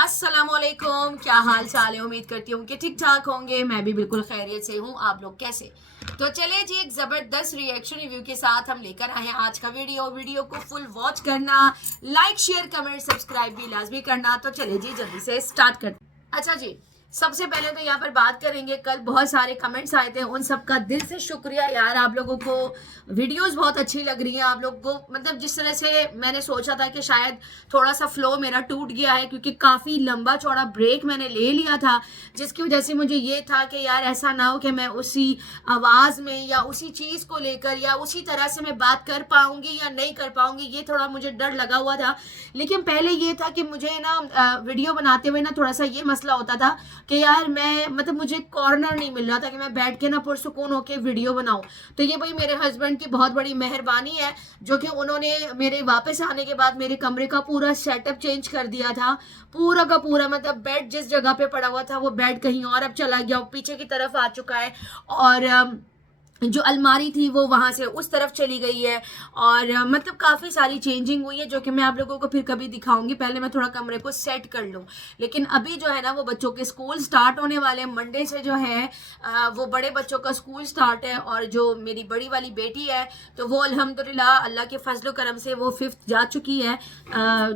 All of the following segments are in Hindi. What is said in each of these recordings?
अस्सलामुअलैकुम, क्या हाल चाल है। उम्मीद करती हूँ कि ठीक ठाक होंगे। मैं भी बिल्कुल खैरियत से हूँ। आप लोग कैसे? तो चलिए जी, एक ज़बरदस्त रिएक्शन रिव्यू के साथ हम लेकर आए हैं आज का वीडियो को फुल वॉच करना, लाइक शेयर कमेंट सब्सक्राइब भी लाजमी करना। तो चलिए जी, जल्दी से स्टार्ट करते हैं। अच्छा जी, सबसे पहले तो यहाँ पर बात करेंगे, कल बहुत सारे कमेंट्स आए थे, उन सबका दिल से शुक्रिया यार। आप लोगों को वीडियोस बहुत अच्छी लग रही हैं। आप लोग को मतलब जिस तरह से मैंने सोचा था कि शायद थोड़ा सा फ्लो मेरा टूट गया है, क्योंकि काफ़ी लंबा चौड़ा ब्रेक मैंने ले लिया था, जिसकी वजह से मुझे ये था कि यार ऐसा ना हो कि मैं उसी आवाज़ में या उसी चीज़ को लेकर या उसी तरह से मैं बात कर पाऊंगी या नहीं कर पाऊंगी, ये थोड़ा मुझे डर लगा हुआ था। लेकिन पहले ये था कि मुझे ना वीडियो बनाते हुए ना थोड़ा सा ये मसला होता था कि यार मैं मतलब मुझे कॉर्नर नहीं मिल रहा था कि मैं बैठ के ना पुरसुकून होके वीडियो बनाऊं। तो ये भाई मेरे हस्बैंड की बहुत बड़ी मेहरबानी है, जो कि उन्होंने मेरे वापस आने के बाद मेरे कमरे का पूरा सेटअप चेंज कर दिया था। पूरा का पूरा मतलब बेड जिस जगह पे पड़ा हुआ था वो बेड कहीं और अब चला गया, पीछे की तरफ आ चुका है। और जो अलमारी थी वो वहाँ से उस तरफ चली गई है। और मतलब काफ़ी सारी चेंजिंग हुई है, जो कि मैं आप लोगों को फिर कभी दिखाऊंगी। पहले मैं थोड़ा कमरे को सेट कर लूँ। लेकिन अभी जो है ना, वो बच्चों के स्कूल स्टार्ट होने वाले हैं मंडे से जो है। वो बड़े बच्चों का स्कूल स्टार्ट है, और जो मेरी बड़ी वाली बेटी है तो वो अल्हम्दुलिल्लाह अल्लाह के फजल करम से वो 5th जा चुकी है।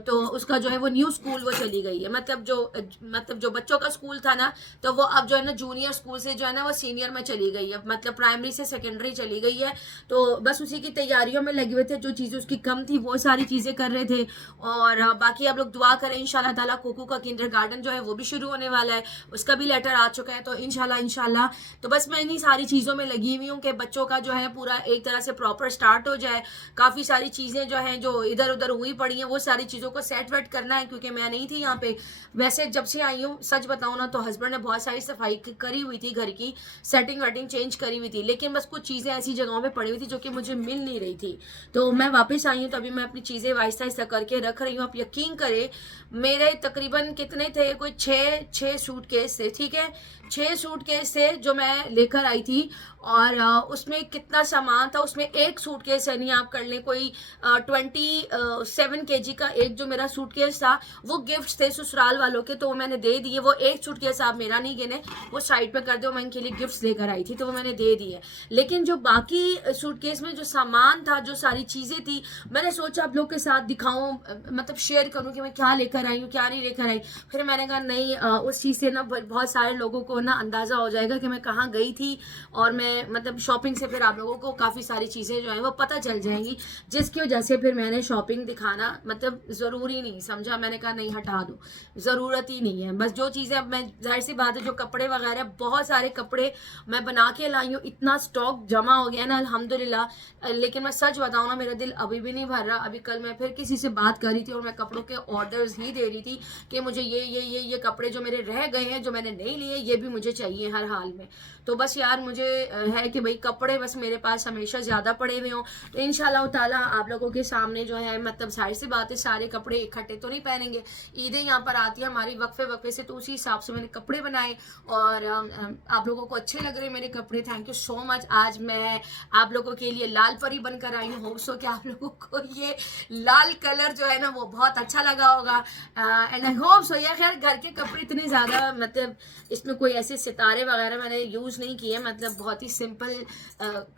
तो उसका जो है वो न्यू स्कूल वो चली गई है। मतलब जो बच्चों का स्कूल था ना, तो वो अब जो है ना जूनियर स्कूल से जो है ना वो सीनियर में चली गई है, मतलब प्राइमरी से सेकेंडरी चली गई है। तो बस उसी की तैयारियों में लगे हुए थे। जो चीज़ें उसकी कम थी वो सारी चीज़ें कर रहे थे। और बाकी आप लोग दुआ करें, इंशाल्लाह ताला कोकू का किंडरगार्टन जो है वो भी शुरू होने वाला है, उसका भी लेटर आ चुका है। तो इंशाल्लाह तो बस मैं इन्हीं सारी चीज़ों में लगी हुई हूँ कि बच्चों का जो है पूरा एक तरह से प्रॉपर स्टार्ट हो जाए। काफ़ी सारी चीज़ें जो हैं जो इधर उधर हुई पड़ी हैं, वो सारी चीज़ों को सेट वेट करना है, क्योंकि मैं नहीं थी यहाँ पे। वैसे जब से आई हूँ सच बताऊँ ना, तो हस्बैंड ने बहुत सारी सफाई करी हुई थी, घर की सेटिंग वेटिंग चेंज करी हुई थी, लेकिन बस कुछ चीज़ें ऐसी जगहों पे पड़ी हुई थी जो कि मुझे मिल नहीं रही थी। तो मैं वापस आई हूँ, तो अभी मैं अपनी चीज़ें आहिस्ता आहिस्ता करके रख रही हूँ। आप यकीन करें, मेरे तकरीबन कितने थे, कोई छः सूटकेस थे, ठीक है। 6 सूटकेस थे जो मैं लेकर आई थी। और उसमें कितना सामान था, उसमें एक सूटकेस है नहीं, आप कर लें कोई 27 kg का एक जो मेरा सूटकेस था, वो गिफ्ट थे ससुराल वालों के, तो वो मैंने दे दिए। वो एक सूटकेस आप मेरा नहीं गिने, वो साइड पे कर दो, मैं इनके लिए गिफ्ट्स लेकर आई थी, तो वो मैंने दे दिए। लेकिन जो बाकी सूटकेस में जो सामान था, जो सारी चीज़ें थी, मैंने सोचा आप लोग के साथ दिखाऊं, मतलब शेयर करूं कि मैं क्या लेकर आई हूँ क्या नहीं लेकर आई। फिर मैंने कहा नहीं, उस चीज़ से ना बहुत सारे लोगों को ना अंदाज़ा हो जाएगा कि मैं कहाँ गई थी। और मैं मतलब शॉपिंग से फिर आप लोगों को काफ़ी सारी चीज़ें जो हैं वो पता चल जाएंगी, जिसकी वजह से फिर मैंने शॉपिंग दिखाना मतलब ज़रूरी नहीं समझा। मैंने कहा नहीं, हटा दो, ज़रूरत ही नहीं है। बस जो चीज़ें अब मैं, जाहिर सी बात है, जो कपड़े वगैरह, बहुत सारे कपड़े मैं बना के लाई हूँ, इतना स्टॉक जमा हो गया ना अल्हम्दुलिल्लाह। लेकिन मैं सच बताऊँ ना, मेरा दिल अभी भी नहीं भर रहा। अभी कल मैं फिर किसी से बात कर रही थी और मैं कपड़ों के ऑर्डर्स ही दे रही थी कि मुझे ये कपड़े जो मेरे रह गए हैं, जो मैंने नहीं लिए, ये भी मुझे चाहिए हर हाल में। तो बस यार मुझे है कि भाई कपड़े बस मेरे पास हमेशा ज़्यादा पड़े हुए हों। तो इंशाल्लाह ताला आप लोगों के सामने जो है, मतलब जाहिर सी बात है, सारे कपड़े इकट्ठे तो नहीं पहनेंगे। ईदें यहाँ पर आती है हमारी वक्फे वक्फे से, तो उसी हिसाब से मैंने कपड़े बनाए। और आप लोगों को अच्छे लग रहे हैं मेरे कपड़े, थैंक यू सो मच। आज मैं आप लोगों के लिए लाल परी बनकर आई हूँ। होप सो कि आप लोगों को ये लाल कलर जो है ना वो बहुत अच्छा लगा होगा। And I hope so. या खैर, घर के कपड़े इतने ज़्यादा मतलब इसमें कोई ऐसे सितारे वगैरह मैंने यूज़ नहीं किए, मतलब बहुत ही सिंपल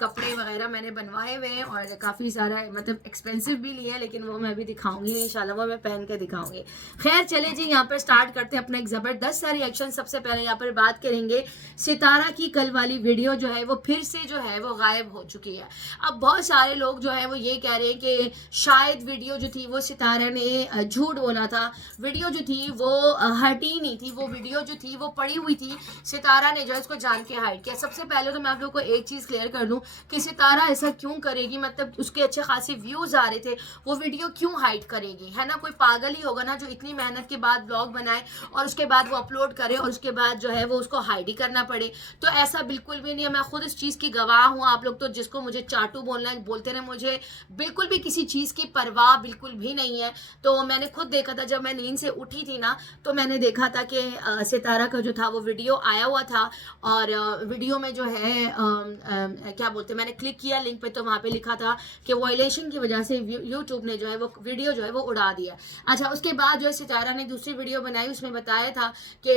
कपड़े वगैरह मैंने बनवाए हुए हैं, और काफ़ी सारा मतलब एक्सपेंसिव भी लिए हैं, लेकिन वो मैं भी दिखाऊंगी इंशाल्लाह, वो मैं पहन के दिखाऊंगी। खैर चले जी, यहाँ पर स्टार्ट करते हैं अपना एक ज़बरदस्त सा रिएक्शन। सबसे पहले यहाँ पर बात करेंगे, सितारा की कल वाली वीडियो जो है वो फिर से जो है वो गायब हो चुकी है। अब बहुत सारे लोग जो है वो ये कह रहे हैं कि शायद वीडियो जो थी वो सितारा ने झूठ बोला था। वीडियो जो थी वो हटी नहीं थी, वो वीडियो जो थी वो पड़ी हुई थी। सितारा ने जो है उसको जान के हाइड किया। सबसे पहले तो मैं आप लोग को एक चीज़ क्लियर कर दूं कि सितारा ऐसा क्यों करेगी, मतलब उसके अच्छे खासे व्यूज़ आ रहे थे, वो वीडियो क्यों हाइड करेगी, है ना। कोई पागल ही होगा ना जो इतनी मेहनत के बाद ब्लॉग बनाए और उसके बाद वो अपलोड करे और उसके बाद जो है वो उसको हाइड ही करना पड़े। तो ऐसा बिल्कुल भी नहीं है, मैं खुद इस चीज़ की गवाह हूँ। आप लोग तो जिसको मुझे चाटू बोलना है बोलते रहे, मुझे बिल्कुल भी किसी चीज़ की परवाह बिल्कुल भी नहीं है। तो मैंने खुद देखा था, जब मैं नींद से उठी थी ना, तो मैंने देखा था कि सितारा का जो था वो वीडियो आया हुआ था। और वीडियो में जो है क्या बोलते हैं, मैंने क्लिक किया लिंक पे तो वहाँ पे लिखा था कि वायलेशन की वजह से यूट्यूब ने जो है वो वीडियो जो है वो उड़ा दिया। अच्छा, उसके बाद जो है सितारा ने दूसरी वीडियो बनाई, उसमें बताया था कि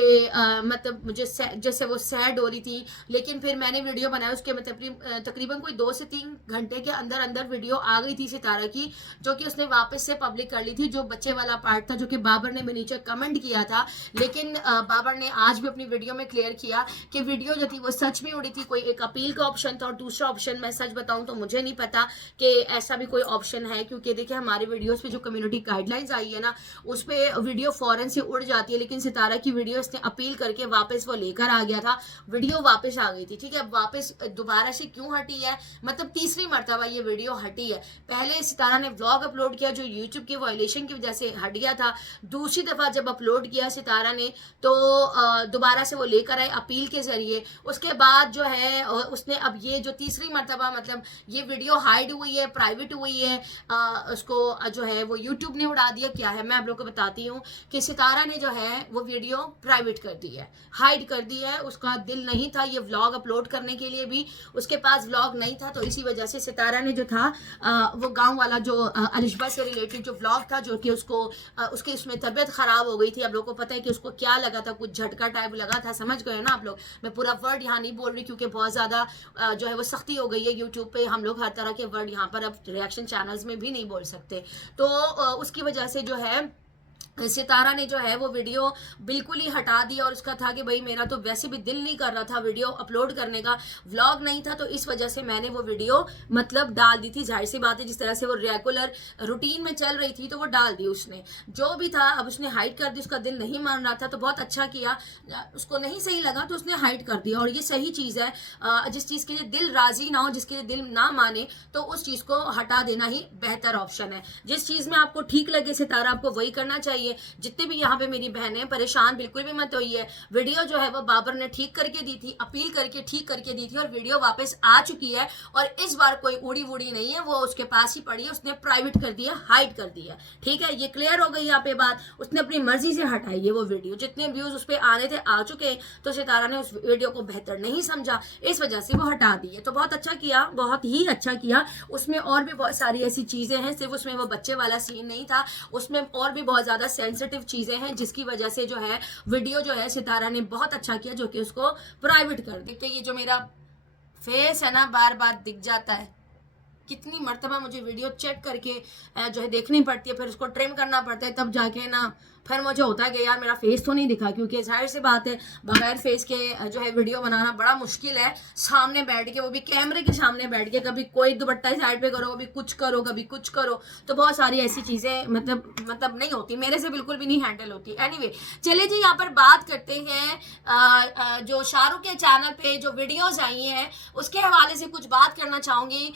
मतलब मुझे जैसे वो सैड हो रही थी, लेकिन फिर मैंने वीडियो बनाया, उसके मतलब तकरीबन कोई 2 से 3 घंटे के अंदर अंदर वीडियो आ गई थी सितारा की, जो कि उसने वापस से पब्लिक कर ली थी। जो बच्चे वाला पार्ट था जो कि बाबर ने नीचे कमेंट किया था, लेकिन बाबर ने आज भी अपनी वीडियो में क्लियर किया कि वीडियो जो थी वो सच में उड़ी थी। कोई एक अपील का ऑप्शन था और दूसरा ऑप्शन, मैं सच बताऊं तो मुझे नहीं पता कि ऐसा भी कोई ऑप्शन है, क्योंकि देखिए हमारे वीडियोस पे जो कम्युनिटी गाइडलाइंस आई है ना, उस पर वीडियो फौरन से उड़ जाती है, लेकिन सितारा की वीडियो इसने अपील करके वापस वो लेकर आ गया था, वीडियो वापस आ गई थी। ठीक है, वापस दोबारा से क्यों हटी है, मतलब तीसरी मरतबा ये वीडियो हटी है। पहले सितारा ने व्लॉग अपलोड किया जो यूट्यूब की वायलेशन की वजह से हट गया था, दूसरी दफा जब अपलोड किया सितारा ने तो दोबारा से वो लेकर आए अपील के जरिए। उसके बाद जो है उसने अब ये जो तीसरी मरतबा मतलब ये वीडियो हाइड हुई है, प्राइवेट हुई है, उसको जो है वो यूट्यूब ने उड़ा दिया। क्या है मैं आप लोगों को बताती हूँ कि सितारा ने जो है वो वीडियो प्राइवेट कर दी है, हाइड कर दी है। उसका दिल नहीं था ये व्लॉग अपलोड करने के लिए, भी उसके पास व्लॉग नहीं था, तो इसी वजह से सितारा ने जो था वो गांव वाला जो अलिशबा से रिलेटेड जो व्लॉग था, जो कि उसको उसकी उसमें तबीयत खराब हो गई थी। आप लोगों को पता है कि उसको क्या लगा था, कुछ झटका टाइप लगा था, समझ गए ना आप लोग। मैं पूरा वर्ड यहाँ नहीं बोल रही क्योंकि बहुत ज़्यादा जो है वो सख्ती हो गई है यूट्यूब पे, हम लोग हर तरह के वर्ड यहाँ पर अब रिएक्शन चैनल्स में भी नहीं बोल सकते। तो उसकी वजह से जो है सितारा ने जो है वो वीडियो बिल्कुल ही हटा दिया, और उसका था कि भाई मेरा तो वैसे भी दिल नहीं कर रहा था वीडियो अपलोड करने का, व्लॉग नहीं था, तो इस वजह से मैंने वो वीडियो मतलब डाल दी थी। जाहिर सी बात है जिस तरह से वो रेगुलर रूटीन में चल रही थी तो वो डाल दी उसने, जो भी था। अब उसने हाइड कर दी, उसका दिल नहीं मान रहा था तो बहुत अच्छा किया, उसको नहीं सही लगा तो उसने हाइड कर दिया, और ये सही चीज़ है। जिस चीज़ के लिए दिल राजी ना हो, जिसके लिए दिल ना माने, तो उस चीज़ को हटा देना ही बेहतर ऑप्शन है। जिस चीज़ में आपको ठीक लगे सितारा, आपको वही करना चाहिए। जितने भी यहाँ पे मेरी बहनें परेशान बिल्कुल भी मत होइए। वीडियो जो है वो बाबर ने ठीक करके दी थी, अपील करके ठीक करके दी थी, और वीडियो वापस आ चुकी है, और इस बार कोई उड़ी वुड़ी नहीं है, वो उसके पास ही पड़ी है, उसने प्राइवेट कर दिया, हाइड कर दिया। ठीक है, ये क्लियर हो गई यहाँ पे बात। उसने अपनी मर्जी से हटाई है वो वीडियो, जितने व्यूज उस पर आने थे आ चुके, तो सितारा ने उस वीडियो को बेहतर नहीं समझा, इस वजह से वो हटा दी है। तो बहुत अच्छा किया, बहुत ही अच्छा किया। उसमें और भी बहुत सारी ऐसी चीजें हैं, सिर्फ उसमें वो बच्चे वाला सीन नहीं था, उसमें और भी बहुत ज्यादा सेंसिटिव चीजें हैं, जिसकी वजह से जो है वीडियो जो है सितारा ने बहुत अच्छा किया, जो कि उसको प्राइवेट कर दी। ये जो मेरा फेस है ना बार बार दिख जाता है, कितनी मर्तबा मुझे वीडियो चेक करके जो है देखनी पड़ती है, फिर उसको ट्रिम करना पड़ता है, तब जाके ना फिर मुझे होता है कि यार मेरा फेस तो नहीं दिखा, क्योंकि जाहिर सी बात है बगैर फेस के जो है वीडियो बनाना बड़ा मुश्किल है। सामने बैठ के, वो भी कैमरे के सामने बैठ के, कभी कोई दुपट्टा साइड पे करो, कभी कुछ करो, कभी कुछ करो, तो बहुत सारी ऐसी चीज़ें मतलब नहीं होती, मेरे से बिल्कुल भी नहीं हैंडल होती। एनीवे, चलिए जी यहाँ पर बात करते हैं जो शाहरुख के चैनल पे जो वीडियोज़ आई हैं उसके हवाले से कुछ बात करना चाहूँगी।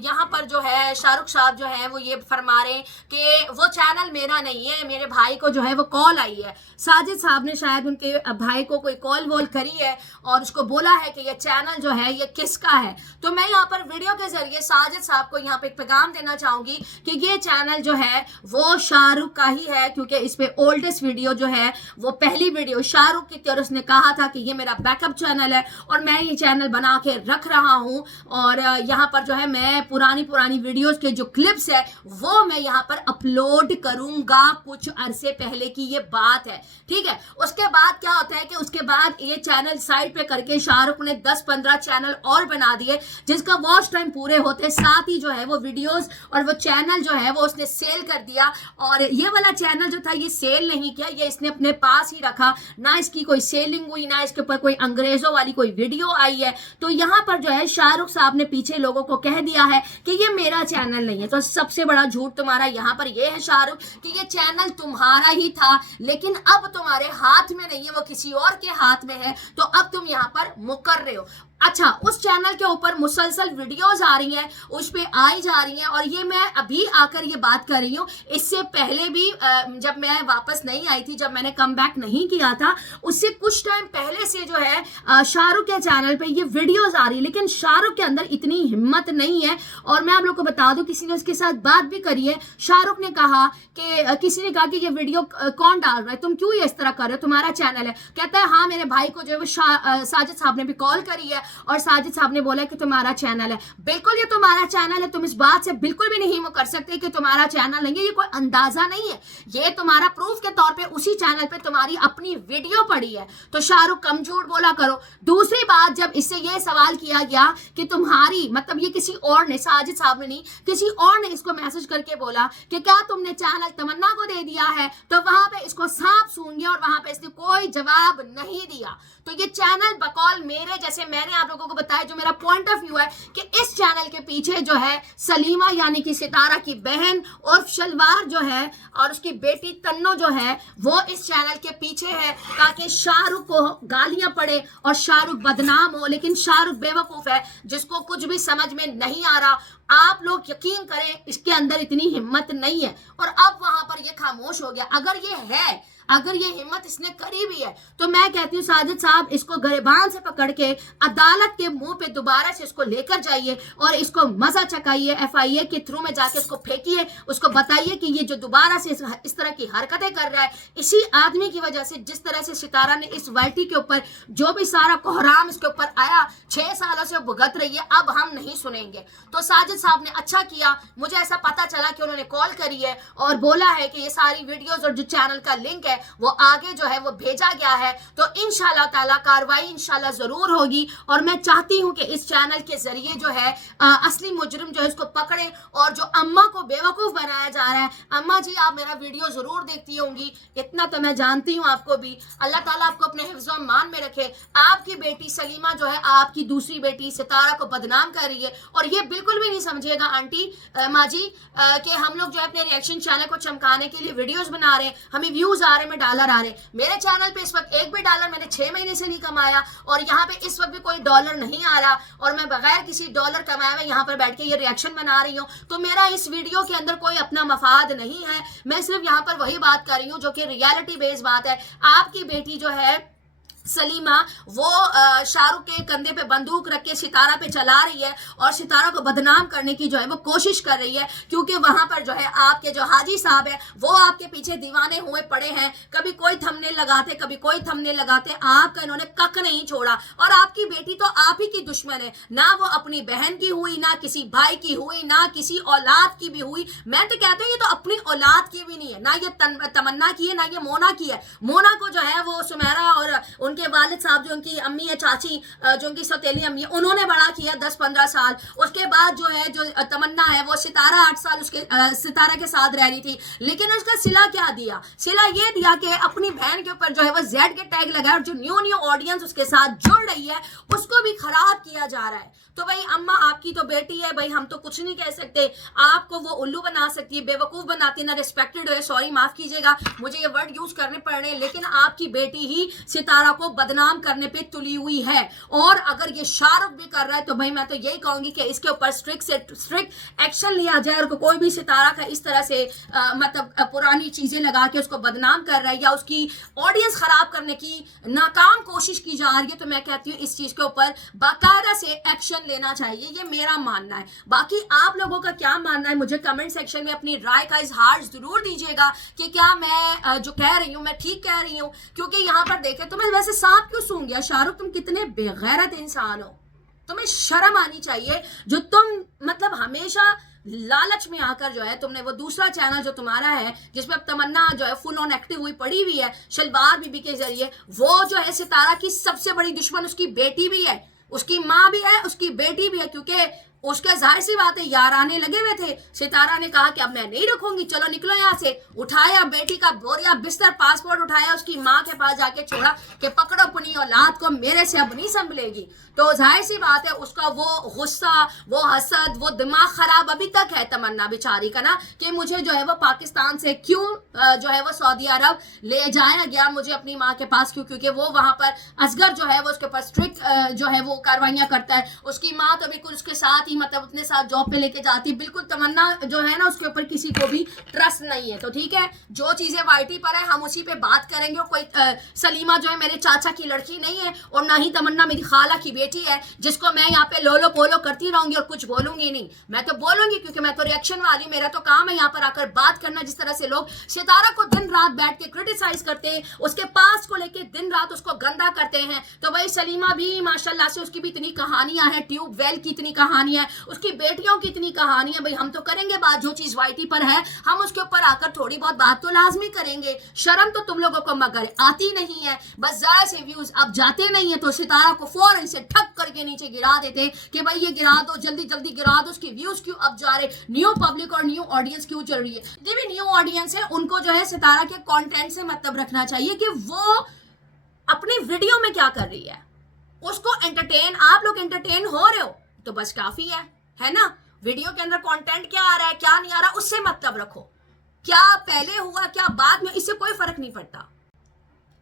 यहाँ पर जो है शाहरुख साहब जो है वो ये फरमा रहे हैं कि वो चैनल मेरा नहीं है, मेरे भाई को जो है वो कॉल आई है। साजिद साहब ने शायद उनके भाई को कोई कॉल वॉल करी है और उसको बोला है कि ये चैनल जो है ये किसका है। तो मैं यहाँ पर वीडियो के जरिए साजिद साहब को यहाँ पे एक पैगाम देना चाहूंगी कि ये चैनल जो है वो शाहरुख का ही है, क्योंकि इस पे ओल्डेस्ट वीडियो जो है वो पहली वीडियो शाहरुख की थी, और उसने कहा था कि ये मेरा बैकअप चैनल है और मैं ये चैनल बना के रख रहा हूँ। और यहाँ पर जो है मैं पुरानी वीडियोस के जो क्लिप्स है वो मैं यहाँ पर अपलोड करूंगा। कुछ अरसे पहले की ये बात है, ठीक है। उसके बाद क्या होता है कि उसके बाद ये चैनल साइड पे करके शाहरुख ने 10-15 चैनल और बना दिए जिसका वॉच टाइम पूरे होते साथ ही जो है वो वीडियोस और वो चैनल जो है वो उसने सेल कर दिया। और ये वाला चैनल जो था ये सेल नहीं किया, ये इसने अपने पास ही रखा, ना इसकी कोई सेलिंग हुई, ना इसके ऊपर कोई अंग्रेजों वाली कोई वीडियो आई है। तो यहाँ पर जो है शाहरुख साहब ने पीछे लोगों को कह दिया है कि ये मेरा चैनल नहीं है। तो सबसे बड़ा झूठ तुम्हारा यहाँ पर ये है शाहरुख कि ये चैनल तुम्हारा ही था, लेकिन अब तुम्हारे हाथ में नहीं है, वो किसी और के हाथ में है, तो अब तुम यहाँ पर मुकर रहे हो। अच्छा, उस चैनल के ऊपर मुसलसल वीडियोस आ रही हैं, उस पे आई जा रही हैं, और ये मैं अभी आकर ये बात कर रही हूँ। इससे पहले भी जब मैं वापस नहीं आई थी, जब मैंने कम बैक नहीं किया था, उससे कुछ टाइम पहले से जो है शाहरुख के चैनल पे ये वीडियोस आ रही, लेकिन शाहरुख के अंदर इतनी हिम्मत नहीं है। और मैं आप लोग को बता दूं, किसी ने उसके साथ बात भी करी है, शाहरुख ने कहा कि किसी ने कहा कि ये वीडियो कौन डाल रहा है, तुम क्यों इस तरह कर रहे हो, तुम्हारा चैनल है। कहता है हाँ, मेरे भाई को जो है वो साजिद साहब ने भी कॉल करी है और साजिद साहब ने बोला कि तुम्हारा चैनल है। बिल्कुल ये तुम्हारा चैनल है, तुम इस बात से बिल्कुल भी नहीं वो कर सकते कि तुम्हारा चैनल नहीं है। ये कोई अंदाजा नहीं है, ये तुम्हारा प्रूफ के तौर पे उसी चैनल पे तुम्हारी अपनी वीडियो पड़ी है। तो शाहरुख कम झूठ बोला करो। दूसरी बात, जब इससे ये सवाल किया गया कि तुम्हारी मतलब ये किसी और ने, साजिद साहब ने नहीं, किसी और ने इसको मैसेज करके बोला कि क्या तुमने चैनल तमन्ना को दे दिया है, तो वहां पे इसको सांप सूंघ गया और वहां पे इसने कोई जवाब नहीं दिया। तो ये चैनल बकौल मेरे, जैसे मैंने आप लोगों को बताया, जो मेरा पॉइंट ऑफ व्यू है कि इस चैनल के पीछे जो है सलीमा यानी कि सितारा की बहन और शलवार जो है और उसकी बेटी तन्नो जो है वो इस चैनल के पीछे है, ताकि शाहरुख को गालियां पड़े और शाहरुख बदनाम हो। लेकिन शाहरुख बेवकूफ है, जिसको कुछ भी समझ में नहीं आ रहा। आप लोग यकीन करें, इसके अंदर इतनी हिम्मत नहीं है और अब वहां पर ये खामोश हो गया। अगर ये हिम्मत इसने करी भी है तो मैं कहती हूँ साजिद साहब इसको गरेबान से पकड़ के अदालत के मुंह पे दोबारा से इसको लेकर जाइए और इसको मजा चकाइए, FIA के थ्रू में जाके इसको फेंकिए, उसको बताइए कि ये जो दोबारा से इस तरह की हरकतें कर रहा है, इसी आदमी की वजह से, जिस तरह से सितारा ने इस वाइटी के ऊपर जो भी सारा कोहराम इसके ऊपर आया, 6 सालों से भुगत रही है, अब हम नहीं सुनेंगे। तो साजिद साहब ने अच्छा किया, मुझे ऐसा पता चला कि उन्होंने कॉल करी है और बोला है कि ये सारी वीडियोस और जो चैनल का लिंक है वो आगे जो है वो भेजा गया है। तो इंशाल्लाह ताला कार्रवाई इंशाल्लाह जरूर होगी और मैं चाहती हूं कि इस चैनल के जरिए जो है असली मुजरिम जो है इसको पकड़े। और जो अम्मा को बेवकूफ बनाया जा रहा है, अम्मा जी आप मेरा वीडियो जरूर देखती होंगी, इतना तो मैं जानती हूँ आपको भी। अल्लाह ताला आपको अपने हिफ्ज़ व मान में रखे। आपकी बेटी सलीमा जो है आपकी दूसरी बेटी सितारा को बदनाम कर रही है और ये बिल्कुल भी नहीं समझेगा आंटी माँ जी कि हम लोग जो है अपने रिएक्शन चैनल को चमकाने के लिए वीडियोस बना रहे हैं, हमें व्यूज आ रहे हैं, डॉलर आ रहे हैं। मेरे चैनल पे इस वक्त एक भी डॉलर मैंने 6 महीने से नहीं कमाया और यहाँ पे इस वक्त भी कोई डॉलर नहीं आ रहा और मैं बगैर किसी डॉलर कमाए हुए यहाँ पर बैठ के ये रिएक्शन बना रही हूँ। तो मेरा इस वीडियो के अंदर कोई अपना मफाद नहीं है, मैं सिर्फ यहाँ पर वही बात कर रही हूँ जो कि रियलिटी बेस्ड बात है। आपकी बेटी जो है सलीमा वो शाहरुख के कंधे पे बंदूक रख के सितारा पे चला रही है और सितारा को बदनाम करने की जो है वो कोशिश कर रही है, क्योंकि वहां पर जो है आपके जो हाजी साहब है वो आपके पीछे दीवाने हुए पड़े हैं। कभी कोई थंबनेल लगाते, कभी कोई थंबनेल लगाते, आपका इन्होंने कक नहीं छोड़ा। और आपकी बेटी तो आप ही की दुश्मन है, ना वो अपनी बहन की हुई, ना किसी भाई की हुई, ना किसी औलाद की भी हुई। मैं तो कहती हूँ ये तो अपनी औलाद की भी नहीं है, ना ये तमन्ना की है, ना ये मोना की है। मोना को जो है वो सुमेरा और उनके वालिद साहब जो उनकी अम्मी है, चाची जो उनकी सौतेली अम्मी है, उन्होंने बड़ा किया 10-15 साल। उसके बाद जो है जो तमन्ना है वो सितारा 8 साल उसके सितारा के साथ रह रही थी, लेकिन उसका सिला क्या दिया? सिला ये दिया कि अपनी बहन के ऊपर जो है वो Z के टैग लगाया और जो न्यू ऑडियंस उसके साथ जुड़ रही है उसको भी खराब किया जा रहा है। तो भाई अम्मा आपकी तो बेटी है, भाई हम तो कुछ नहीं कह सकते। आपको वो उल्लू बना सकती है, बेवकूफ बनाती है, ना रिस्पेक्टेड है, सॉरी माफ कीजिएगा मुझे ये वर्ड यूज करने पड़ रहे हैं, लेकिन आपकी बेटी ही सितारा को बदनाम करने पे तुली हुई है। और अगर ये शाहरुख भी कर रहा है तो भाई मैं तो यही कहूंगी कि इसके ऊपर स्ट्रिक्ट से स्ट्रिक्ट एक्शन लिया जाए। और कोई भी सितारा का इस तरह से मतलब पुरानी चीजें लगा के उसको बदनाम कर रहा है या उसकी ऑडियंस खराब करने की नाकाम कोशिश की जा रही है, तो मैं कहती हूँ इस चीज के ऊपर बाकायदा से एक्शन लेना चाहिए, ये मेरा मानना है। बाकी आप लोगों का क्या मानना है मुझे कमेंट सेक्शन में अपनी राय का इजहार जरूर दीजिएगा कि क्या मैं जो कह रही हूँ मैं ठीक कह रही हूँ। क्योंकि यहाँ पर देखे तुम्हें वैसे सांप क्यों सूंघ गया? शाहरुख तुम कितने बेगैरत इंसान हो, तुम्हें शर्म आनी चाहिए। जो तुम मतलब हमेशा लालच में आकर जो है तुमने वो दूसरा चैनल जो तुम्हारा है जिसमें अब तमन्ना जो है फुल ऑन एक्टिव हुई पड़ी हुई है शलवार बीबी के जरिए, वो जो है सितारा की सबसे बड़ी दुश्मन उसकी बेटी भी है, उसकी माँ भी है, उसकी बेटी भी है। क्योंकि उसके जाहिर सी बात है यार आने लगे हुए थे। सितारा ने कहा कि अब मैं नहीं रखूंगी, चलो निकलो यहाँ से। उठाया बेटी का बोरिया बिस्तर, पासपोर्ट उठाया, उसकी माँ के पास जाके छोड़ा कि पकड़ो अपनी औलाद को, मेरे से अब नहीं संभलेगी। तो जाहिर सी बात है उसका वो गुस्सा, वो हसद, वो दिमाग खराब अभी तक है तमन्ना बेचारी का ना, कि मुझे जो है वो पाकिस्तान से क्यों जो है वो सऊदी अरब ले जाया गया मुझे अपनी माँ के पास, क्यों? क्योंकि वो वहां पर असगर जो है वो उसके ऊपर स्ट्रिक्ट जो है वो कार्रवाइयां करता है। उसकी माँ तो बिल्कुल उसके साथ जाती, मतलब अपने साथ जॉब पे लेके जाती। बिल्कुल तमन्ना जो है ना उसके ऊपर किसी को भी ट्रस्ट नहीं है। तो ठीक है, जो चीजें वाईटी पर है हम उसी पे बात करेंगे। कोई सलीमा जो है मेरे चाचा की लड़की नहीं है और ना ही तमन्ना मेरी खाला की बेटी है जिसको मैं यहाँ पे लोलो पोलो करती रहूंगी और कुछ बोलूंगी नहीं। मैं तो बोलूंगी क्योंकि मैं तो रिएक्शन वाली, मेरा तो काम है यहाँ पर आकर बात करना। जिस तरह से लोग सितारा को दिन रात बैठ के क्रिटिसाइज करते हैं, उसके पास को लेके दिन रात उसको गंदा करते हैं, तो भाई सलीमा भी माशाल्लाह से उसकी भी इतनी कहानियां हैं, ट्यूब वेल की इतनी कहानियां हैं, उसकी बेटियों की इतनी कहानियां। भाई हम तो करेंगे बात, जो चीज वाईटी पर है हम उसके ऊपर आकर थोड़ी बहुत बात तो लाजमी करेंगे। शर्म तो तुम लोगों को मगर आती नहीं है, बस जरा से व्यूज अब जाते नहीं है तो सितारा को फौरन से ठक करके नीचे गिरा देते कि भाई ये गिरा दो, जल्दी जल्दी गिरा दो। उसकी व्यूज क्यों अब जा रहे, न्यू पब्लिक और न्यू ऑडियंस क्यों चल रही है। जो भी न्यू ऑडियंस है उनको जो है सितारा के कंटेंट से मतलब रखना चाहिए कि वो अपनी वीडियो में क्या कर रही है, उसको एंटरटेन, आप लोग एंटरटेन हो रहे हो तो बस काफी है ना। वीडियो के अंदर कंटेंट क्या आ रहा है क्या नहीं आ रहा उससे मतलब रखो, क्या पहले हुआ क्या बाद में, इससे कोई फर्क नहीं पड़ता।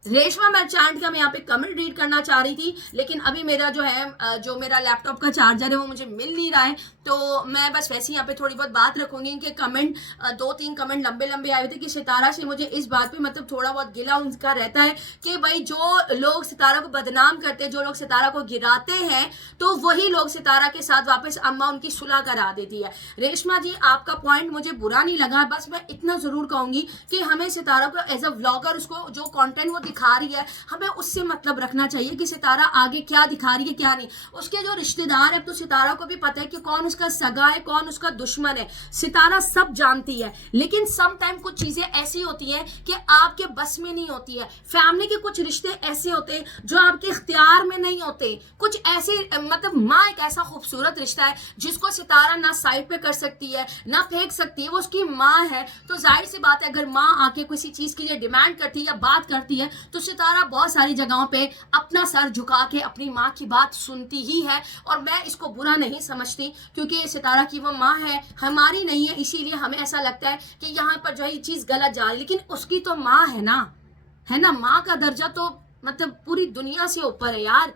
रेशमा मर्चेंट का मैं यहाँ पे कमेंट रीड करना चाह रही थी, लेकिन अभी मेरा जो है जो मेरा लैपटॉप का चार्जर है वो मुझे मिल नहीं रहा है, तो मैं बस वैसे यहाँ पे थोड़ी बहुत बात रखूंगी। इनके कमेंट 2-3 कमेंट लंबे लंबे आए थे कि सितारा से मुझे इस बात पे मतलब थोड़ा बहुत गिला उनका रहता है कि भाई जो लोग सितारा को बदनाम करते हैं, जो लोग सितारा को गिराते हैं, तो वही लोग सितारा के साथ वापस अम्मा उनकी सुलह करा देती है। रेशमा जी आपका पॉइंट मुझे बुरा नहीं लगा, बस मैं इतना जरूर कहूंगी कि हमें सितारा को एज अ व्लॉगर उसको जो कॉन्टेंट वो दिखा रही है हमें उससे मतलब रखना चाहिए कि सितारा आगे क्या दिखा रही है क्या नहीं। उसके जो रिश्तेदार है तो सितारा को भी पता है कि कौन उसका सगा है कौन उसका दुश्मन है, सितारा सब जानती है। लेकिन सम टाइम कुछ चीजें ऐसी होती हैं कि आपके बस में नहीं होती है। फैमिली के कुछ रिश्ते ऐसे होते हैं जो आपके इख्तियार में नहीं होते। कुछ ऐसे मतलब माँ एक ऐसा खूबसूरत रिश्ता है जिसको सितारा ना साइड पे कर सकती है ना फेंक सकती है, वो उसकी माँ है। तो जाहिर सी बात है अगर माँ आके किसी चीज की लिए डिमांड करती है या बात करती है तो सितारा बहुत सारी जगहों पे अपना सर झुका के अपनी माँ की बात सुनती ही है। और मैं इसको बुरा नहीं समझती क्योंकि सितारा की वो माँ है, हमारी नहीं है, इसीलिए हमें ऐसा लगता है कि यहाँ पर जो है ये चीज गलत जा रही है। लेकिन उसकी तो माँ है ना, माँ का दर्जा तो मतलब पूरी दुनिया से ऊपर है यार।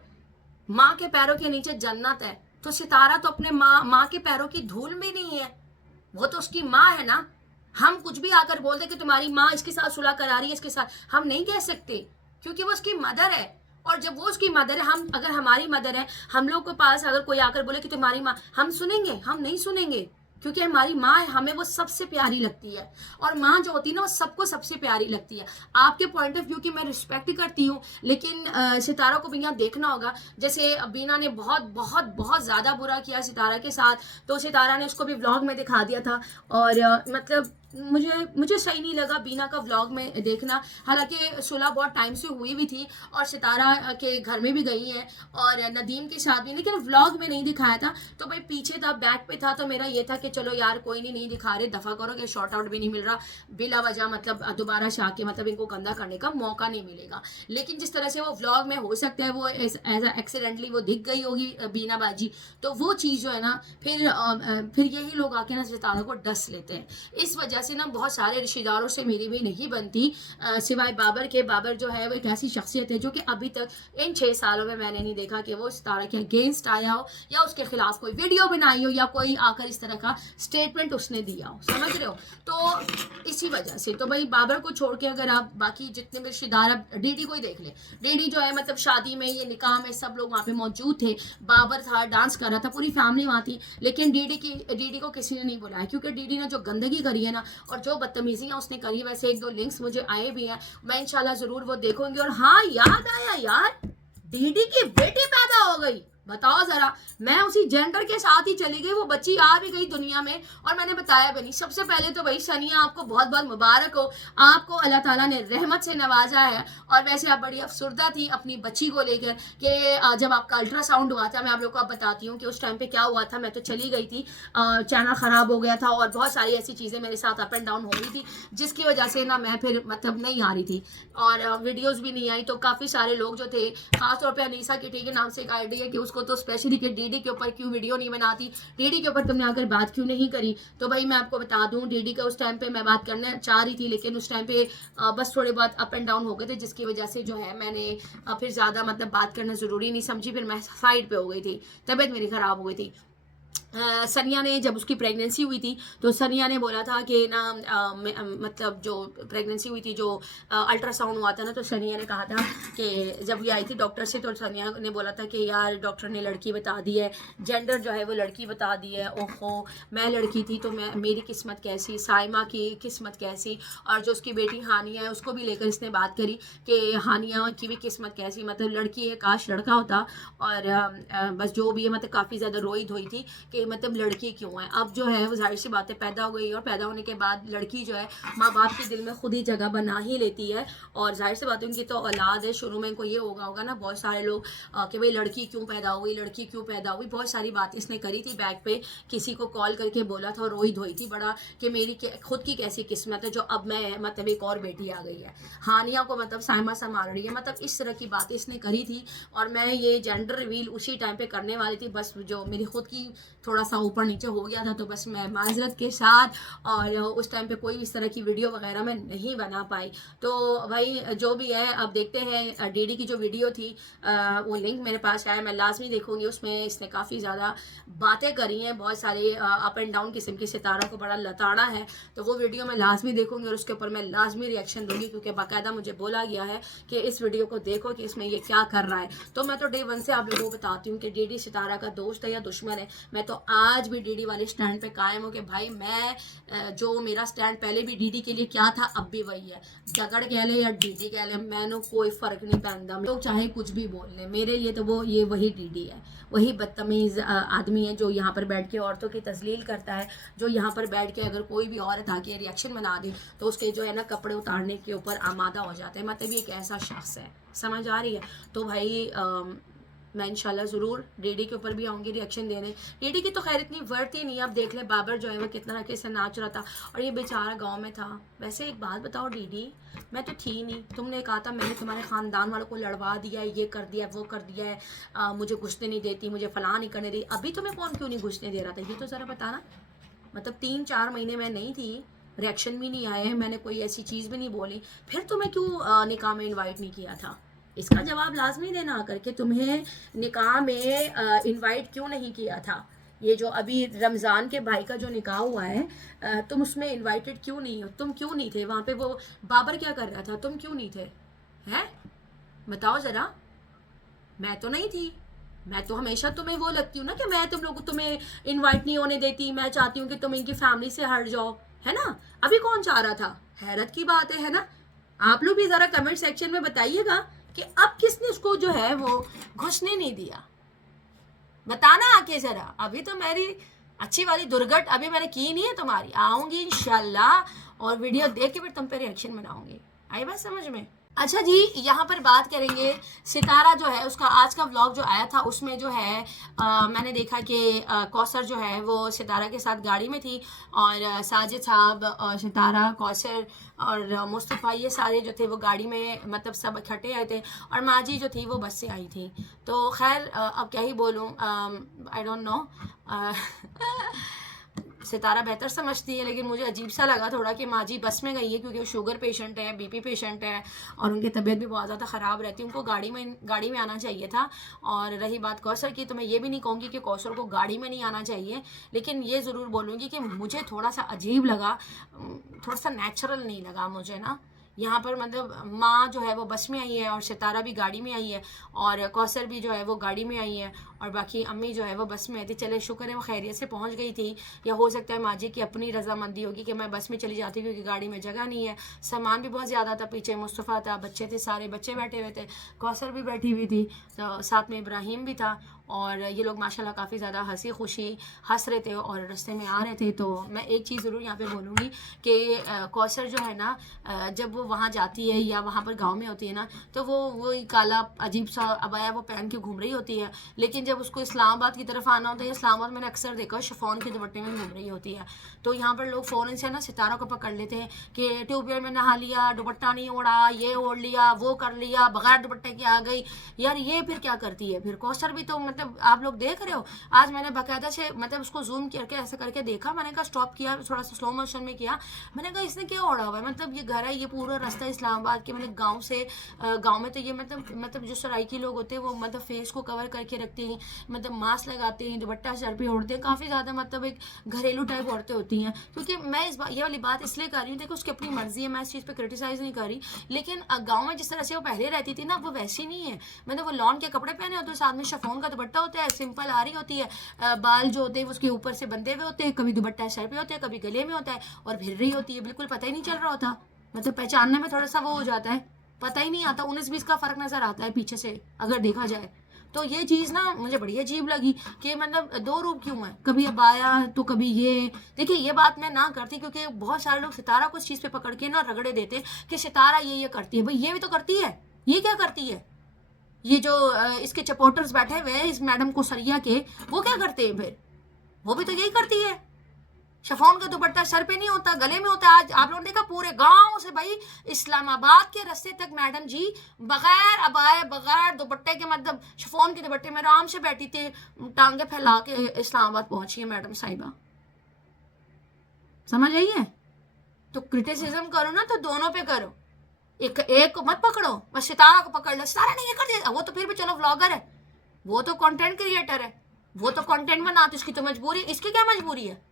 माँ के पैरों के नीचे जन्नत है, तो सितारा तो अपने माँ के पैरों की धूल में नहीं है, वो तो उसकी माँ है ना। हम कुछ भी आकर बोल दे कि तुम्हारी माँ इसके साथ सुलह करा रही है इसके साथ, हम नहीं कह सकते क्योंकि वो उसकी मदर है। और जब वो उसकी मदर है, हम अगर हमारी मदर है, हम लोग के पास अगर कोई आकर बोले कि तुम्हारी माँ, हम सुनेंगे? हम नहीं सुनेंगे क्योंकि हमारी माँ है, हमें वो सबसे प्यारी लगती है। और माँ जो होती है ना वो सबको सबसे प्यारी लगती है। आपके पॉइंट ऑफ व्यू की मैं रिस्पेक्ट करती हूँ, लेकिन सितारा को भी यहाँ देखना होगा। जैसे बीना ने बहुत बहुत बहुत ज़्यादा बुरा किया सितारा के साथ, तो सितारा ने उसको भी व्लॉग में दिखा दिया था। और मतलब मुझे सही नहीं लगा बीना का व्लॉग में देखना। हालांकि सुलह बहुत टाइम से हुई भी थी और सितारा के घर में भी गई है और नदीम के साथ भी, लेकिन व्लॉग में नहीं दिखाया था। तो भाई पीछे था, बैक पे था, तो मेरा ये था कि चलो यार कोई नहीं दिखा रहे, दफ़ा करो कि शॉर्ट आउट भी नहीं मिल रहा बिला वजह, मतलब दोबारा से आके मतलब इनको गंदा करने का मौका नहीं मिलेगा। लेकिन जिस तरह से वो व्लॉग में हो सकता है वो एज एक्सीडेंटली वो दिख गई होगी बीना बाजी, तो वो चीज़ जो है ना फिर यही लोग आके ना सितारा को डस लेते हैं। इस वजह से ना बहुत सारे रिश्तेदारों से मेरी भी नहीं बनती सिवाय बाबर के। बाबर जो है वो एक ऐसी शख्सियत है जो कि अभी तक इन 6 सालों में मैंने नहीं देखा कि वो सितारा के अगेंस्ट आया हो या उसके खिलाफ कोई वीडियो बनाई हो या कोई आकर इस तरह का स्टेटमेंट उसने दिया हो, समझ रहे हो। तो इसी वजह से तो भाई बाबर को छोड़ के अगर आप बाकी जितने भी रिश्तेदार, आप डीडी को ही देख ले। डीडी जो है मतलब शादी में, ये निकाह में सब लोग वहाँ पे मौजूद थे, बाबर था, डांस कर रहा था, पूरी फैमिली वहाँ थी, लेकिन डीडी को किसी ने नहीं बुलाया क्योंकि डीडी ने जो गंदगी करी है ना और जो बदतमीजियाँ उसने करी, वैसे 1-2 लिंक्स मुझे आए भी हैं, मैं इंशाल्लाह जरूर वो देखूंगी। और हाँ याद आया यार, डीडी की बेटी पैदा हो गई, बताओ जरा। मैं उसी जेंडर के साथ ही चली गई, वो बच्ची आ भी गई दुनिया में और मैंने बताया भी नहीं। सबसे पहले तो भाई सनिया आपको बहुत बहुत मुबारक हो, आपको अल्लाह ताला ने रहमत से नवाजा है। और वैसे आप बड़ी अफसरदा थी अपनी बच्ची को लेकर कि जब आपका अल्ट्रासाउंड हुआ था, मैं आप लोग को आप बताती हूँ कि उस टाइम पे क्या हुआ था। मैं तो चली गई थी, चैनल ख़राब हो गया था और बहुत सारी ऐसी चीज़ें मेरे साथ अप एंड डाउन हो रही थी जिसकी वजह से ना मैं फिर मतलब नहीं आ रही थी और वीडियोज़ भी नहीं आई। तो काफ़ी सारे लोग जो थे, खासतौर पर अनीसा किटी के नाम से एक आईडी है कि उसको तो स्पेशली कि डीडी के ऊपर क्यों वीडियो नहीं बनाती, डीडी के ऊपर तुमने आकर बात क्यों नहीं करी। तो भाई मैं आपको बता दूं, डीडी का उस टाइम पे मैं बात करना चाह रही थी, लेकिन उस टाइम पे बस थोड़े बहुत अप एंड डाउन हो गए थे जिसकी वजह से जो है मैंने फिर ज़्यादा मतलब बात करना ज़रूरी नहीं समझी, फिर मैं साइड पे हो गई थी, तबीयत मेरी ख़राब हो गई थी। सनिया ने जब उसकी प्रेगनेंसी हुई थी तो सनिया ने बोला था कि ना मतलब जो प्रेगनेंसी हुई थी, जो अल्ट्रासाउंड हुआ था ना, तो सनिया ने कहा था कि जब ये आई थी डॉक्टर से, तो सनिया ने बोला था कि यार डॉक्टर ने लड़की बता दी है, जेंडर जो है वो लड़की बता दी है। ओहो, मैं लड़की थी तो मैं, मेरी किस्मत कैसी, साइमा की किस्मत कैसी। और जो उसकी बेटी हानिया है उसको भी लेकर इसने बात करी कि हानिया की भी किस्मत कैसी, मतलब लड़की है, काश लड़का होता। और बस जो भी है, मतलब काफ़ी ज़्यादा रोई धोई थी कि मतलब लड़की क्यों है। अब जो है वो जाहिर सी बातें पैदा हो गई, और पैदा होने के बाद लड़की जो है माँ बाप के दिल में खुद ही जगह बना ही लेती है। और जाहिर सी बात है, उनकी तो औलाद है, शुरू में इनको ये होगा ना, बहुत सारे लोग कि भाई लड़की क्यों पैदा हुई, लड़की क्यों पैदा हुई, बहुत सारी बातें इसने करी थी बैक पे, किसी को कॉल करके बोला था, रोई धोई थी बड़ा कि मेरी खुद की कैसी किस्मत है जो अब मैं, मतलब एक और बेटी आ गई है, हानिया को मतलब साइमा संभाल रही है, मतलब इस तरह की बातें इसने करी थी। और मैं ये जेंडर रिवील उसी टाइम पे करने वाली थी, बस जो मेरी खुद की थोड़ा सा ऊपर नीचे हो गया था, तो बस मैं माजरत के साथ, और उस टाइम पे कोई इस तरह की वीडियो वगैरह मैं नहीं बना पाई। तो भाई जो भी है, अब देखते हैं। डीडी की जो वीडियो थी वो लिंक मेरे पास आया, मैं लाजमी देखूंगी। उसमें इसने काफ़ी ज़्यादा बातें करी हैं, बहुत सारे अप एंड डाउन किस्म की, सितारों को बड़ा लताड़ा है, तो वो वीडियो मैं लाजमी देखूंगी और उसके ऊपर मैं लाजमी रिएक्शन दूंगी, क्योंकि बाकायदा मुझे बोला गया है कि इस वीडियो को देखो कि इसमें ये क्या कर रहा है। तो मैं तो डे वन से आप लोगों को बताती हूँ कि डीडी सितारा का दोस्त है या दुश्मन है। मैं तो आज भी डीडी वाले स्टैंड पे कायम हूँ कि भाई मैं जो मेरा स्टैंड पहले भी डीडी के लिए क्या था, अब भी वही है। जगड़ कह ले या डीडी कह ले, मैंने कोई फ़र्क नहीं पहनता, लोग चाहे कुछ भी बोल लें, मेरे लिए तो वो ये वही डीडी है, वही बदतमीज़ आदमी है जो यहाँ पर बैठ के औरतों की तजलील करता है, जो यहाँ पर बैठ के अगर कोई भी औरत आके रिएक्शन बना दे तो उसके जो है ना कपड़े उतारने के ऊपर आमादा हो जाता है। मतलब ये एक ऐसा शख्स है, समझ आ रही है। तो भाई मैं इंशाल्लाह ज़रूर डीडी के ऊपर भी आऊँगी रिएक्शन देने। डीडी की तो खैर इतनी वर्थ ही नहीं है। अब देख ले बाबर जो है वो कितना रखे से नाच रहा था और ये बेचारा गांव में था। वैसे एक बात बताओ डीडी, मैं तो थी नहीं, तुमने कहा था मैंने तुम्हारे ख़ानदान वालों को लड़वा दिया है, ये कर दिया है, वो कर दिया है, मुझे घुसने नहीं देती, मुझे फ़लाँ नहीं करने दी। अभी तुम्हें कौन क्यों नहीं घुसने दे रहा था, ये तो ज़रा बताना। मतलब 3-4 महीने मैं नहीं थी, रिएक्शन भी नहीं आए, मैंने कोई ऐसी चीज़ भी नहीं बोली, फिर तुम्हें क्यों निकाह में इन्वाइट नहीं किया था? इसका जवाब लाजमी देना आकर के तुम्हें निकाह में इनवाइट क्यों नहीं किया था। ये जो अभी रमज़ान के भाई का जो निकाह हुआ है, तुम उसमें इनवाइटेड क्यों नहीं हो, तुम क्यों नहीं थे वहाँ पे? वो बाबर क्या कर रहा था, तुम क्यों नहीं थे? हैं, बताओ ज़रा। मैं तो नहीं थी, मैं तो हमेशा तुम्हें वो लगती हूँ ना कि मैं तुम लोग तुम्हें इनवाइट नहीं होने देती, मैं चाहती हूँ कि तुम इनकी फैमिली से हट जाओ, है ना। अभी कौन चाह रहा था? हैरत की बात है ना। आप लोग भी ज़रा कमेंट सेक्शन में बताइएगा कि अब किसने उसको जो है वो घुसने नहीं दिया, बताना आके ज़रा। अभी तो मेरी अच्छी वाली दुर्घट अभी मैंने की नहीं है, तुम्हारी आऊँगी इंशाल्लाह और वीडियो देख के फिर तुम पे रिएक्शन बनाऊँगी। आई बात समझ में? अच्छा जी, यहाँ पर बात करेंगे सितारा जो है उसका आज का व्लॉग जो आया था, उसमें जो है मैंने देखा कि कौसर जो है वो सितारा के साथ गाड़ी में थी और साजिद साहब और सितारा, कौसर और मुस्तफ़ा, ये सारे जो थे वो गाड़ी में, मतलब सब इकट्ठे आए थे और माजी जो थी वो बस से आई थी। तो खैर अब क्या ही बोलूँ, आई डोंट नो। सितारा बेहतर समझती है, लेकिन मुझे अजीब सा लगा थोड़ा कि माँ जी बस में गई है, क्योंकि वो शुगर पेशेंट है, बीपी पेशेंट है और उनकी तबीयत भी बहुत ज़्यादा ख़राब रहती है, उनको गाड़ी में आना चाहिए था। और रही बात कौसर की, तो मैं ये भी नहीं कहूँगी कि कौसर को गाड़ी में नहीं आना चाहिए, लेकिन ये ज़रूर बोलूँगी कि मुझे थोड़ा सा अजीब लगा, थोड़ा सा नेचुरल नहीं लगा मुझे ना। यहाँ पर मतलब माँ जो है वो बस में आई है और सितारा भी गाड़ी में आई है और कौसर भी जो है वो गाड़ी में आई है और बाकी अम्मी जो है वो बस में आई थी। चले शुक्र है वो खैरियत से पहुँच गई थी, या हो सकता है माँ जी की अपनी रजामंदी होगी कि मैं बस में चली जाती क्योंकि गाड़ी में जगह नहीं है। सामान भी बहुत ज़्यादा था, पीछे मुस्तफ़ा था, बच्चे थे, सारे बच्चे बैठे हुए थे, कौसर भी बैठी हुई थी, तो साथ में इब्राहिम भी था और ये लोग माशाल्लाह काफ़ी ज़्यादा हंसी खुशी हंस रहे थे और रास्ते में आ रहे थे। तो मैं एक चीज़ ज़रूर यहाँ पे बोलूँगी कि कौसर जो है ना, जब वो वहाँ जाती है या वहाँ पर गांव में होती है ना, तो वो काला अजीब सा अबाया वो पहन के घूम रही होती है, लेकिन जब उसको इस्लामाबाद की तरफ आना होता है, इस्लामाबाद मैंने अक्सर देखा शिफॉन के दुपट्टे में घूम रही होती है। तो यहाँ पर लोग फ़ौरन से ना सितारा को पकड़ लेते हैं कि ट्यूबवेल में नहा लिया, दुपट्टा नहीं ओढ़ा, ये ओढ़ लिया, वो कर लिया, बगैर दुपट्टे के आ गई। यार ये फिर क्या करती है? फिर कौसर भी तो मतलब मतलब आप लोग देख रहे हो, आज मैंने बाकायदा से मतलब उसको जूम करके ऐसे करके देखा, मैंने कहा स्टॉप किया, थोड़ा सा स्लो मोशन में किया, मैंने कहा इसने क्या ओढ़ा हुआ है, मतलब ये घर है, ये पूरा रास्ता इस्लामाबाद के, मतलब गाँव से गाँव में तो ये मतलब जो सराइकी लोग होते हैं वो मतलब फेस को कवर करके रखते हैं, मतलब मास्क लगाते हैं, दुपट्टा सर पे ओढ़ते हैं, काफ़ी ज़्यादा मतलब एक घरेलू टाइप औरतें होती हैं। क्योंकि मैं ये वाली बात इसलिए कर रही हूँ, देखो उसकी अपनी मर्जी है, मैं इस चीज़ पे क्रिटिसाइज़ नहीं कर रही, लेकिन गाँव में जिस तरह से वो पहले रहती थी ना, वो वैसी नहीं है। मतलब वो लॉन के कपड़े पहने होते हैं, साथ में शिफॉन का दुपट्टा होता है, सिंपल आ रही होती है, बाल जो होते हैं उसके ऊपर से बंधे हुए होते हैं, कभी दुपट्टा सर पे होते हैं, कभी गले में होता है, और फिर रही होती है, बिल्कुल पता ही नहीं चल रहा होता, मतलब पहचानने में थोड़ा सा वो हो जाता है, पता ही नहीं आता, 19-20 का फ़र्क नज़र आता है पीछे से अगर देखा जाए। तो ये चीज़ ना मुझे बड़ी अजीब लगी कि मतलब दो रूप क्यों है, कभी अब आया तो कभी ये। देखिए ये बात मैं ना करती, क्योंकि बहुत सारे लोग सितारा को इस चीज़ पे पकड़ के ना रगड़े देते कि सितारा ये करती है, भाई ये भी तो करती है, ये क्या करती है, ये जो इसके सपोर्टर्स बैठे हुए हैं इस मैडम को सरिया के, वो क्या करते हैं फिर, वो भी तो यही करती है। शिफॉन का दुपट्टा सर पे नहीं होता, गले में होता है। आज आप लोगों ने देखा पूरे गांव से भाई इस्लामाबाद के रास्ते तक मैडम जी बगैर अबाए बगैर दुपट्टे के, मतलब शिफॉन के दुपट्टे में आराम से बैठी थी, टांगे फैला के इस्लामाबाद पहुंची है मैडम साहिबा, समझ आई है। तो क्रिटिसिज्म करो ना तो दोनों पे करो, एक को मत पकड़ो, बस सितारा को पकड़ लो, सितारा ने ये कर दिया, वो तो फिर भी चलो व्लॉगर है, वो तो कंटेंट क्रिएटर है, वो तो कंटेंट बनाती, उसकी तो मजबूरी, इसकी क्या मजबूरी है,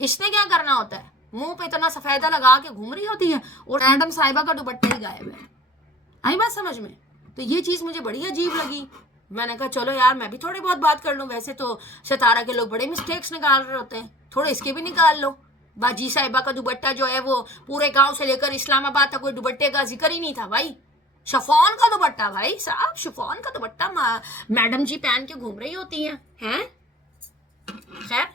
इसने क्या करना होता है, मुंह पे इतना सफेदा लगा के घूम रही होती है, और मैडम साहिबा का दुपट्टा ही गायब है। आई बात समझ में। तो ये चीज़ मुझे बड़ी अजीब लगी, मैंने कहा चलो यार मैं भी थोड़ी बहुत बात कर लूँ, वैसे तो सितारा के लोग बड़े मिस्टेक्स निकाल रहे होते हैं, थोड़े इसके भी निकाल लो। बाजी साहिबा का दुपट्टा जो है वो पूरे गांव से लेकर इस्लामाबाद तक कोई दुपट्टे का जिक्र ही नहीं था भाई, शिफॉन का दुपट्टा, भाई साहब शिफॉन का दुपट्टा मैडम जी पहन के घूम रही होती हैं। खैर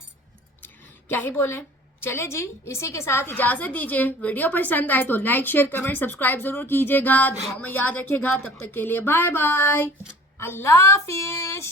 क्या ही बोले, चले जी इसी के साथ इजाजत दीजिए। वीडियो पसंद आए तो लाइक शेयर कमेंट सब्सक्राइब जरूर कीजिएगा, दुआओं में याद रखिएगा। तब तक के लिए बाय बाय, अल्लाह हाफिज।